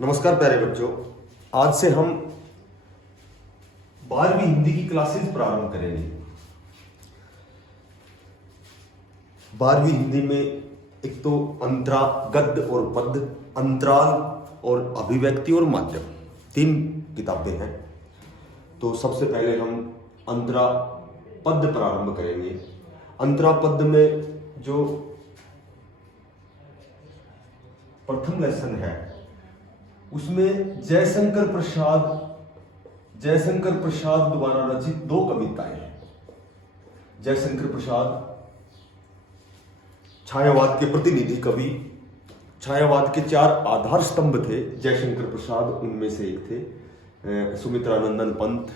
नमस्कार प्यारे बच्चों, आज से हम 12वीं हिंदी की क्लासेस प्रारंभ करेंगे। 12वीं हिंदी में एक तो अंतरा, गद्य और पद्य, अंतराल और अभिव्यक्ति और माध्यम, 3 किताबें हैं। तो सबसे पहले हम अंतरा पद्य प्रारंभ करेंगे। अंतरा पद्य में जो प्रथम लेसन है उसमें जयशंकर प्रसाद द्वारा रचित 2 कविताएं हैं। जयशंकर प्रसाद छायावाद के प्रतिनिधि कवि, छायावाद के 4 आधार स्तंभ थे। जयशंकर प्रसाद उनमें से एक थे। सुमित्रानंदन पंत,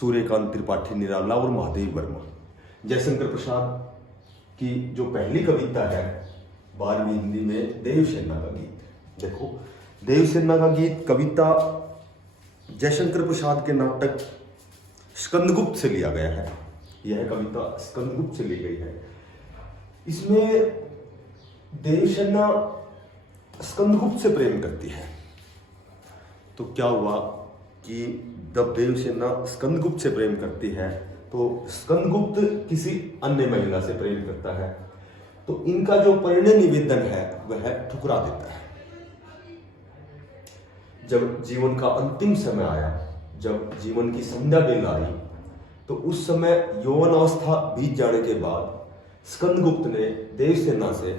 सूर्यकांत त्रिपाठी निराला और महादेव वर्मा। जयशंकर प्रसाद की जो पहली कविता है 12वीं हिंदी में, देवसेना का गीत। देखो, देवसेना का गीत कविता जयशंकर प्रसाद के नाटक स्कंदगुप्त से लिया गया है। यह कविता स्कंदगुप्त से ली गई है। इसमें देवसेना स्कंदगुप्त से प्रेम करती है। तो क्या हुआ कि जब देवसेना स्कंदगुप्त से प्रेम करती है तो स्कंदगुप्त किसी अन्य महिला से प्रेम करता है। तो इनका जो परिणय निवेदन है वह ठुकरा देता है। जब जीवन का अंतिम समय आया, जब जीवन की संध्या बेला आई, तो उस समय यौवन अवस्था बीत जाने के बाद स्कंदगुप्त ने देवसेना से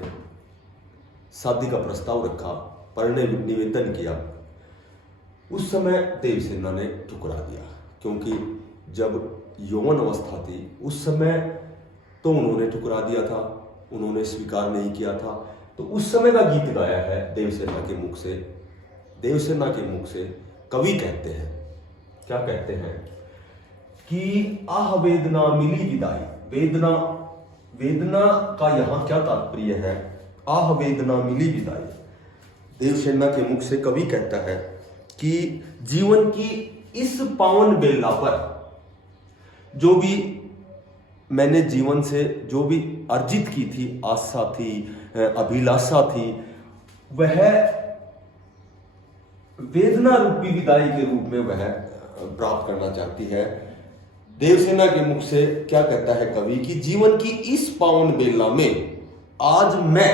शादी का प्रस्ताव रखा, परिणय निवेदन किया। उस समय देवसेना ने ठुकरा दिया, क्योंकि जब यौवन अवस्था थी उस समय तो उन्होंने ठुकरा दिया था, उन्होंने स्वीकार नहीं किया था। तो उस समय का गीत गाया है देवसेना के मुख से। देवसेना के मुख से कवि कहते हैं, क्या कहते हैं कि आह वेदना मिली विदाई। वेदना का यहां क्या तात्पर्य है? आह वेदना मिली विदाई। देवसेना के मुख से कवि कहता है कि जीवन की इस पावन बेला पर जो भी मैंने जीवन से जो भी अर्जित की थी, आशा थी, अभिलाषा थी, वह वेदना रूपी विदाई के रूप में वह प्राप्त करना चाहती है। देवसेना के मुख से क्या कहता है कवि कि जीवन की इस पावन बेला में आज मैं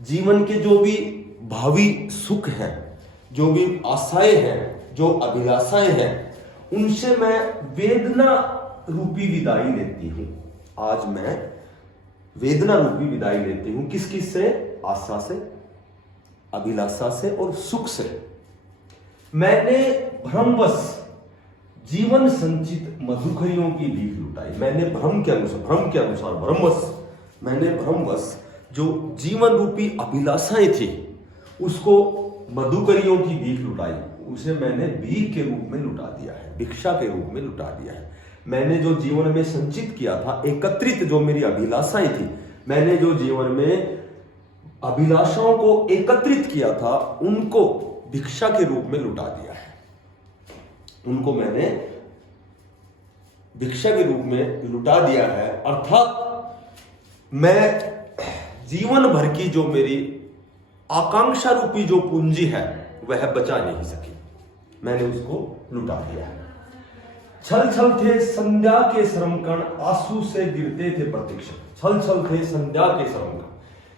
जीवन के जो भी भावी सुख हैं, जो भी आशाएं हैं, जो अभिलाषाएं हैं, उनसे मैं वेदना रूपी विदाई लेती हूं। आज मैं वेदना रूपी विदाई लेती हूं। किस किस से? आशा से, अभिलाषा से और सुख से। मैंने भ्रमवश जीवन संचित मधुखरियों की भीख लुटाई। मैंने भ्रमवश जो जीवन रूपी अभिलाषाएं थी उसको मधुकरियों की भीख लुटाई। उसे मैंने भीख के रूप में लुटा दिया है, भिक्षा के रूप में लुटा दिया है। मैंने जो जीवन में संचित किया था, एकत्रित जो मेरी अभिलाषाएं थी, मैंने जो जीवन में अभिलाषाओं को एकत्रित किया था, उनको भिक्षा के रूप में लुटा दिया है। उनको मैंने भिक्षा के रूप में लुटा दिया है। अर्थात मैं जीवन भर की जो मेरी आकांक्षा रूपी जो पूंजी है वह बचा नहीं सकी, मैंने उसको लुटा दिया है। छल छल थे संध्या के श्रमकण, आंसू से गिरते थे प्रतिक्षण। छल छल थे संध्या के श्रमकण।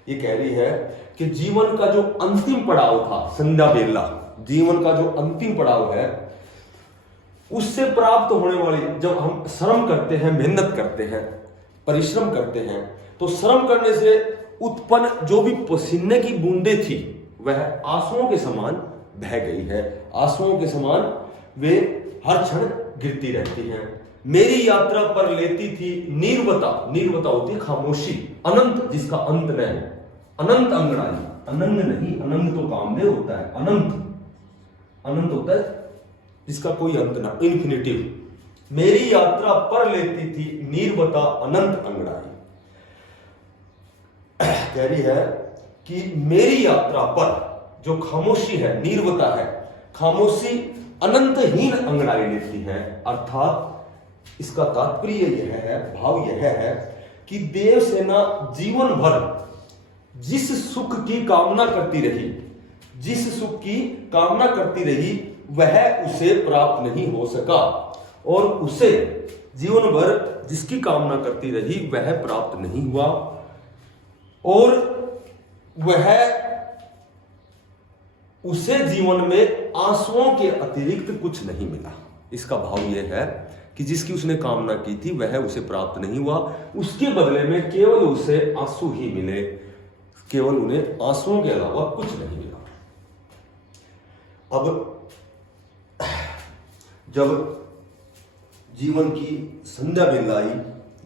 ये कह रही है कि जीवन का जो अंतिम पड़ाव था, संध्या बेला, जीवन का जो अंतिम पड़ाव है, उससे प्राप्त होने वाली, जब हम श्रम करते हैं, मेहनत करते हैं, परिश्रम करते हैं, तो श्रम करने से उत्पन्न जो भी पसीने की बूंदें थी वह आंसुओं के समान बह गई है। आंसुओं के समान वे हर क्षण गिरती रहती हैं। मेरी यात्रा पर लेती थी नीरवता। नीरवता होती है खामोशी, अनंत जिसका अंत नहीं, अनंत अंगड़ाई। अनंत नहीं, अनंत तो कामदेव होता है, अनंत होता है जिसका कोई अंत ना, इन्फिनिटिव। मेरी यात्रा पर लेती थी नीरवता अनंत अंगड़ाई। कह रही है कि मेरी यात्रा पर जो खामोशी है, नीरवता है, खामोशी अनंतहीन अंगड़ाई लेती है। अर्थात इसका तात्पर्य यह है, भाव यह है कि देवसेना जीवन भर जिस सुख की कामना करती रही, जिस सुख की कामना करती रही वह उसे प्राप्त नहीं हो सका, और उसे जीवन भर जिसकी कामना करती रही वह प्राप्त नहीं हुआ, और वह उसे जीवन में आंसुओं के अतिरिक्त कुछ नहीं मिला। इसका भाव यह है कि जिसकी उसने कामना की थी वह उसे प्राप्त नहीं हुआ, उसके बदले में केवल उसे आंसू ही मिले, केवल उन्हें आंसुओं के अलावा कुछ नहीं मिला। अब जब जीवन की संध्या बेला आई,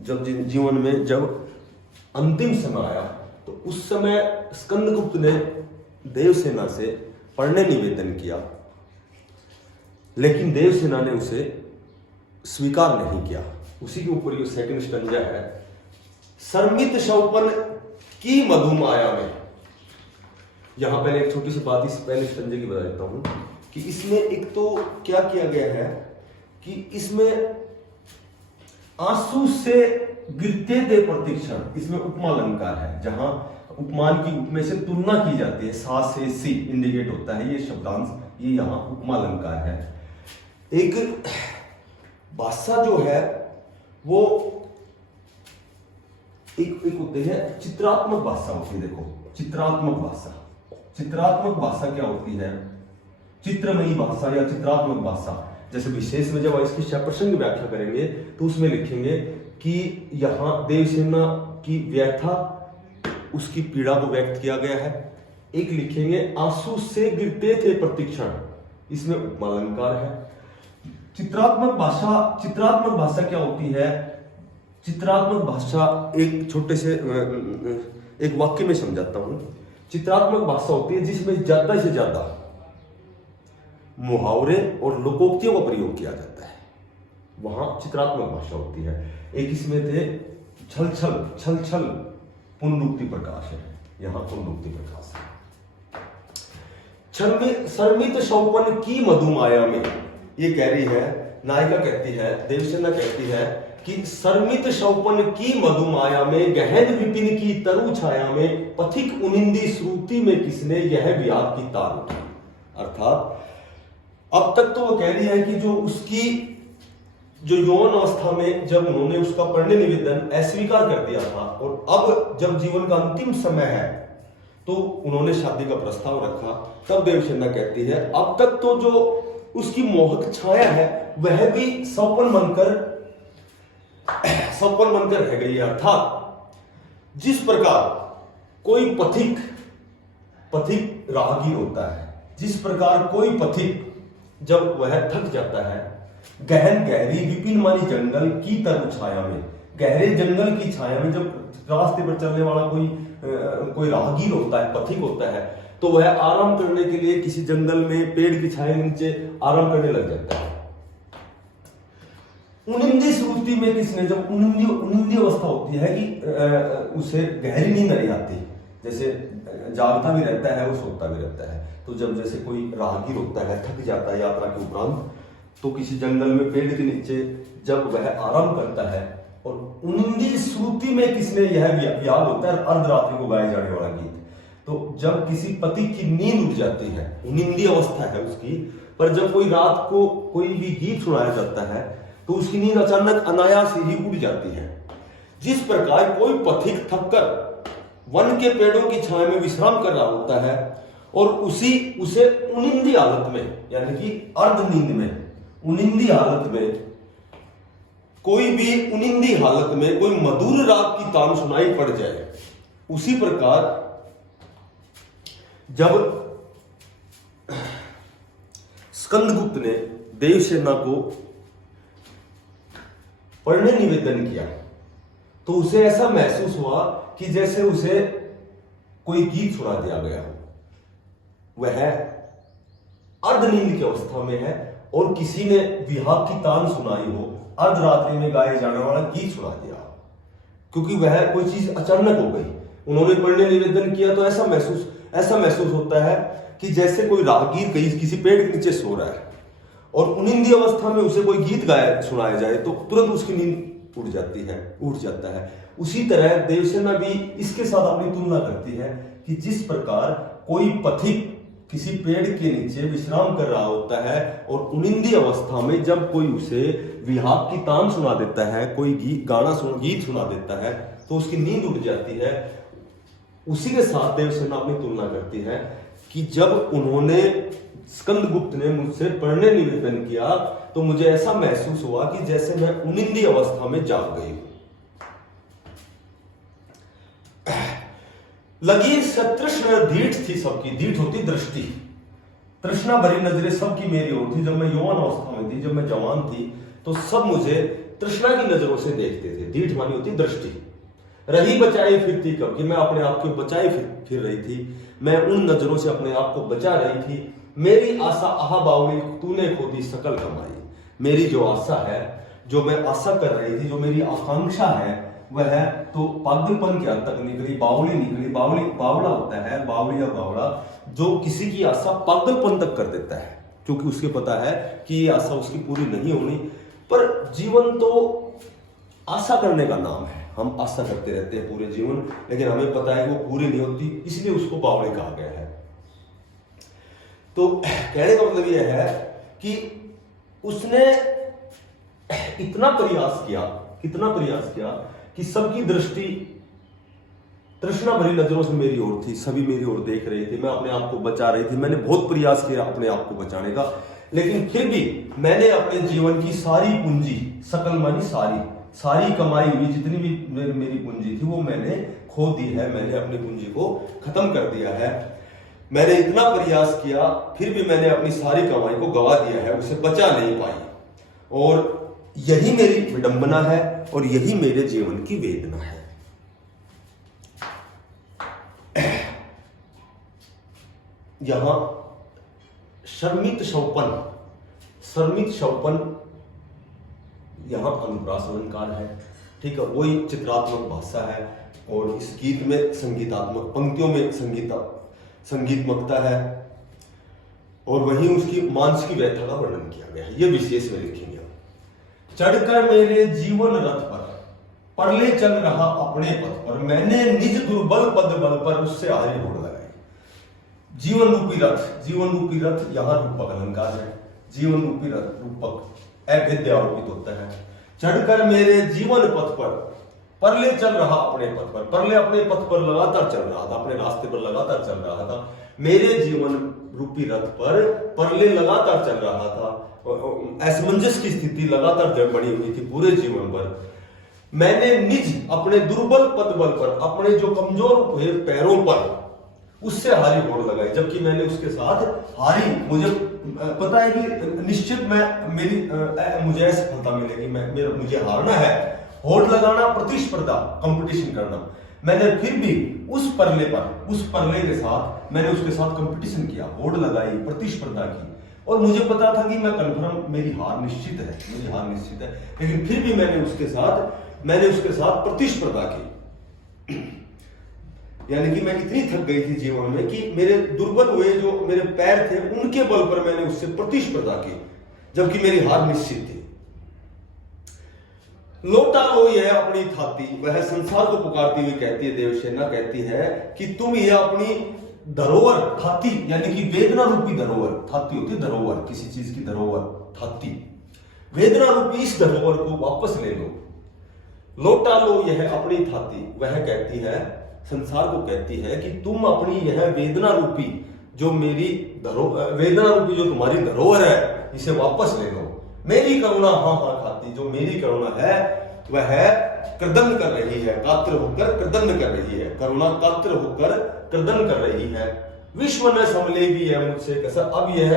जब जीवन में जब अंतिम समय आया, तो उस समय स्कंदगुप्त ने देवसेना से पढ़ने निवेदन किया, लेकिन देवसेना ने उसे स्वीकार नहीं किया। उसी के ऊपर ये सेकंड स्टंजा है, सर्मित शौपन की मधुमाया में। यहां पहले एक छोटी सी बात इस पहले स्टंजे की बता देता हूं कि इसमें एक तो क्या किया गया है कि इसमें आंसू से गिरते थे प्रतिक्षण, इसमें उपमा अलंकार है, जहां उपमान की उपमे से तुलना की जाती है, सा से सी इंडिकेट होता है ये शब्दांश, ये यहां उपमा अलंकार है। एक भाषा जो है वो एक होते हैं चित्रात्मक भाषा होती है। देखो चित्रात्मक भाषा, चित्रात्मक भाषा क्या होती है? चित्रमयी भाषा या चित्रात्मक भाषा। जैसे विशेष में जब इसकी प्रसंग व्याख्या करेंगे तो उसमें लिखेंगे कि यहां देवसेना की व्यथा, उसकी पीड़ा को व्यक्त किया गया है। एक लिखेंगे आंसू से गिरते थे प्रतिक्षण, इसमें उपमालंकार है। चित्रात्मक भाषा क्या होती है? चित्रात्मक भाषा एक छोटे से एक वाक्य में समझाता हूं। चित्रात्मक भाषा होती है जिसमें ज्यादा से ज्यादा मुहावरे और लोकोक्तियों का प्रयोग किया जाता है, वहां चित्रात्मक भाषा होती है। एक इसमें थे छल छल छल छल पुनरुक्ति प्रकाश है, यहां पुनरुक्ति प्रकाश है। शर्मित शौपन की मधुमाया में, ये कह रही है नायिका, कहती है देवसेना कहती है कि शर्मित शौपन की मधुमाया में, गहन विपिन की तरु छाया में, पथिक उनिंदी श्रुति में किसने यह वियाद की तार उठाई। अर्थात अब तक तो वो कह रही है कि जो उसकी जो यौन अवस्था में जब उन्होंने उसका पढ़ने निवेदन अस्वीकार कर दिया था, और अब जब जीवन का अंतिम समय है तो उन्होंने शादी का प्रस्ताव रखा, तब देवसेना कहती है अब तक तो जो उसकी मोहक छाया है वह भी सौपन बनकर रह गई है। अर्थात जिस प्रकार कोई पथिक राहगीर होता है, जिस प्रकार कोई पथिक जब वह थक जाता है, गहन गहरी विपिन मानी जंगल की तरह छाया में, गहरे जंगल की छाया में जब रास्ते पर चलने वाला कोई राहगीर होता है, पथिक होता है, तो वह आराम करने के लिए किसी जंगल में पेड़ की छाया के नीचे आराम करने लग जाता है। उनिंदी श्रुति में किसने, जब उनिंदी अवस्था होती है कि उसे गहरी नींद नहीं आती, जैसे जागता भी रहता है वो सोता भी रहता है, तो जब जैसे कोई राहगीर होता है थक जाता है यात्रा के उपरांत, तो किसी जंगल में पेड़ के नीचे जब वह आराम करता है, और उनिंदी श्रुति में किसने यह वियाद होता है अर्धरात्रि को गाए जाने वाला गीत। तो जब किसी पति की नींद उड़ जाती है, निंदी अवस्था है उसकी, पर जब कोई रात को कोई भी गीत सुनाया जाता है तो उसकी नींद अचानक अनायास ही उड़ जाती है। जिस प्रकार कोई पथिक थककर वन के पेड़ों की छाया में विश्राम कर रहा होता है और उसे उनिंदी हालत में, यानी कि अर्ध नींद में, उनिंदी हालत में, कोई भी उनिंदी हालत में कोई मधुर राग की तान सुनाई पड़ जाए, उसी प्रकार जब स्कंदगुप्त ने देवसेना को पढ़ने निवेदन किया तो उसे ऐसा महसूस हुआ कि जैसे उसे कोई गीत सुना दिया गया हो। वह अर्धनींद की अवस्था में है और किसी ने विहाग की तान सुनाई हो, अर्धरात्रि में गाए जाने वाला गीत सुना दिया, क्योंकि वह कोई चीज अचानक हो गई। उन्होंने पढ़ने निवेदन किया तो ऐसा महसूस होता है कि जैसे कोई राहगीर किसी पेड़ के नीचे सो रहा है और उनिंदी अवस्था में उसे कोई गीत सुनाया जाए तो तुरंत उसकी नींद उड़ जाता है। उसी तरह देवसेना भी इसके साथ अपनी तुलना करती है कि जिस प्रकार कोई पथिक किसी पेड़ के नीचे विश्राम कर रहा होता है और उनिंदी अवस्था में जब कोई उसे विहाप की तान सुना देता है, कोई गीत सुना देता है, तो उसकी नींद उड़ जाती है। उसी के साथ देवसेना अपनी तुलना करती है कि जब उन्होंने स्कंदगुप्त ने मुझसे पढ़ने निवेदन किया तो मुझे ऐसा महसूस हुआ कि जैसे मैं उनिंदी अवस्था में जाग गई। लगी तृष्णा दीठ थी सबकी, दीठ होती दृष्टि, तृष्णा भरी नजरें सबकी मेरी ओर थी। जब मैं यौवन अवस्था में थी, जब मैं जवान थी, तो सब मुझे तृष्णा की नजरों से देखते थे। दीठ मानी होती दृष्टि। रही बचाई फिरती कब, कि मैं अपने आप को बचाई फिर रही थी, मैं उन नजरों से अपने आप को बचा रही थी। मेरी आशा आहा बावड़ी तूने खोदी सकल कमाई। मेरी जो आशा है, जो मैं आशा कर रही थी, जो मेरी आकांक्षा है, वह तो पागलपन के हद तक निकली, बावली निकली। बावला होता है, बावली या बावड़ा, जो किसी की आशा पागलपन तक कर देता है, क्योंकि उसके पता है कि ये आशा उसकी पूरी नहीं होनी। पर जीवन तो आशा करने का नाम है। हम आशा करते रहते हैं पूरे जीवन, लेकिन हमें पता है कि वो पूरी नहीं होती, इसलिए उसको बावली कहा गया है। तो कहने का मतलब यह है कि उसने इतना प्रयास किया कि सबकी दृष्टि तृष्णा भरी नजरों से मेरी ओर थी, सभी मेरी ओर देख रहे थे, मैं अपने आप को बचा रही थी। मैंने बहुत प्रयास किया अपने आप को बचाने का, लेकिन फिर भी मैंने अपने जीवन की सारी पूंजी, सकल मानी सारी कमाई हुई जितनी भी मेरी पूंजी थी, वो मैंने खो दी है। मैंने अपनी पूंजी को खत्म कर दिया है। मैंने इतना प्रयास किया, फिर भी मैंने अपनी सारी कमाई को गवा दिया है, उसे बचा नहीं पाई। और यही मेरी विडंबना है और यही मेरे जीवन की वेदना है। यहां शर्मित शौपन यहां अनुप्रास अलंकार है, ठीक है, वही चित्रात्मक भाषा है। और इस गीत में संगीतात्मक पंक्तियों में संगीतमकता है, और वहीं उसकी मानसिक व्यथा का वर्णन किया गया है। यह विशेष में लिखेंगे। चढ़कर मेरे जीवन रथ पर, परले चल रहा अपने पथ पर, मैंने निज दुर्बल पद बल पर उससे हारी होड़ लगाई। जीवन रूपी रथ यहां रूपक अलंकार है। जीवन रूपी रथ रूपक अभेद्य आरोपित होता है। चढ़कर मेरे जीवन पथ पर, परले चल रहा अपने पथ पर, परले अपने पथ पर लगातार चल रहा था, अपने रास्ते पर लगातार चल रहा था। मेरे जीवन रूपी रथ पर परले लगातार चल रहा था। असमंजस की स्थिति लगातार बनी हुई थी पूरे जीवन पर। मैंने निज अपने दुर्बल पद बल पर, अपने जो कमजोर हुए पैरों पर उससे हारी होड़ लगाई, जबकि मैंने उसके साथ हारी। मुझे पता है कि निश्चित मुझे असफलता मिलेगी, मुझे हारना है। होड़ लगाना, प्रतिस्पर्धा, कंपटीशन करना। मैंने फिर भी उस परले के साथ मैंने उसके साथ कंपटीशन किया, होड़ लगाई, प्रतिस्पर्धा की। और मुझे पता था कि मैं कन्फर्म, मेरी हार निश्चित है, लेकिन फिर भी मैंने उसके साथ प्रतिस्पर्धा की। यानी कि मैं इतनी थक गई थी जीवन में कि मेरे दुर्बल हुए जो मेरे पैर थे, उनके बल पर मैंने उससे प्रतिस्पर्धा की, जबकि मेरी हार निश्चित थी। लोटा लो यह अपनी थाती, वह संसार को पुकारती हुई कहती है, देवसेना कहती है कि तुम यह अपनी धरोहर, थाती यानी कि वेदना रूपी धरोहर, थाती होती धरोहर, किसी चीज की धरोहर, थाती, वेदना रूपी इस धरोहर को वापस ले लो। लौटा लो यह अपनी थाती, वह कहती है, संसार को कहती है कि तुम अपनी यह वेदना रूपी जो तुम्हारी धरोहर है, इसे वापस ले लो। मेरी करुणा हाँ खाती, जो मेरी करुणा है वह क्रदन कर रही है, कातर होकर क्रदन कर रही है, करुणा कातर होकर क्रदन कर रही है। विश्व न संभलेगी है मुझसे कैसा, अब यह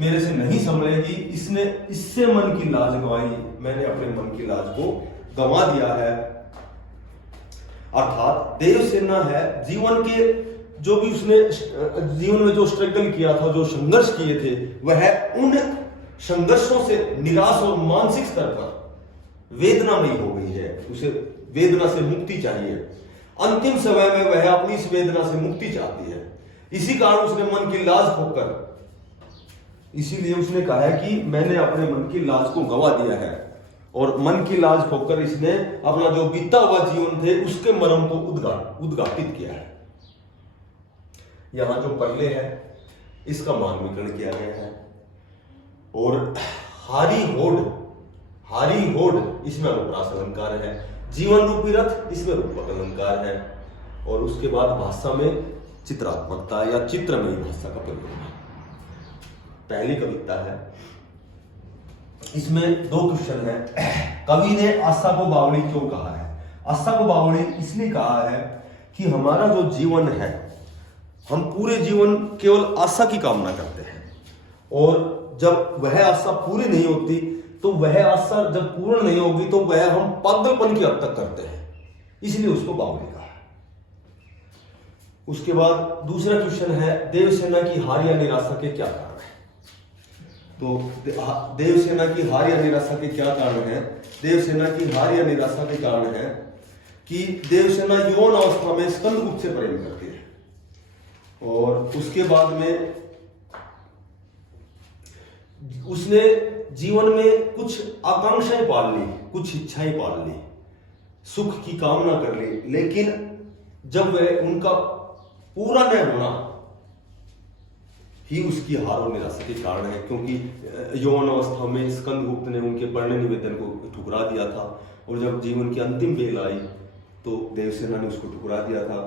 मेरे से नहीं संभलेगी, इससे मन की लाज गंवाई, मैंने अपने मन की लाज को गंवा दिया है। अर्थात देवसेना है, जीवन के जो भी उसने जीवन में जो स्ट्रगल किया था, जो संघर्ष किए थे, वह उन संघर्षों से निराश और मानसिक स्तर पर वेदनामयी हो गई है। उसे वेदना से मुक्ति चाहिए। अंतिम समय में वह अपनी इस वेदना से मुक्ति चाहती है। इसी कारण उसने मन की लाज खोकर, इसीलिए उसने कहा है कि मैंने अपने मन की लाज को गंवा दिया है, और मन की लाज खोकर इसने अपना जो बीता हुआ जीवन थे उसके मर्म को उद्घाटित किया है। यहां जो परले है, इसका मानवीकरण किया गया है। और हारी होड़ इसमें अनुप्रास अलंकार है। जीवन रूपी रथ इसमें रूपक अलंकार है। और उसके बाद भाषा में चित्रात्मकता या चित्रमयी भाषा का प्रयोग है। पहली कविता है, इसमें 2 क्वेश्चन है। कवि ने आशा को बावड़ी क्यों कहा है? आशा को बावड़ी इसलिए कहा है कि हमारा जो जीवन है, हम पूरे जीवन केवल आशा की कामना करते हैं, और जब वह आशा पूरी नहीं होती तो वह आशा जब पूर्ण नहीं होगी तो वह हम पागलपन की हद तक करते हैं, इसलिए उसको बावली कहा है। उसके बाद दूसरा क्वेश्चन है, देवसेना की हार या निराशा के क्या कारण है? तो देवसेना की हार या निराशा के क्या कारण है? देवसेना की हार या निराशा के कारण है कि देवसेना यौन अवस्था में स्कंदगुप्त से प्रेम करती है, और उसके बाद में उसने जीवन में कुछ आकांक्षाएं पाल ली, कुछ इच्छाएं पाल ली, सुख की कामना कर ली, लेकिन जब वह उनका पूरा न होना ही उसकी हार और निराशा के कारण है। क्योंकि यौन अवस्था में स्कंदगुप्त ने उनके प्रणय निवेदन को ठुकरा दिया था, और जब जीवन की अंतिम बेल आई तो देवसेना ने उसको ठुकरा दिया था।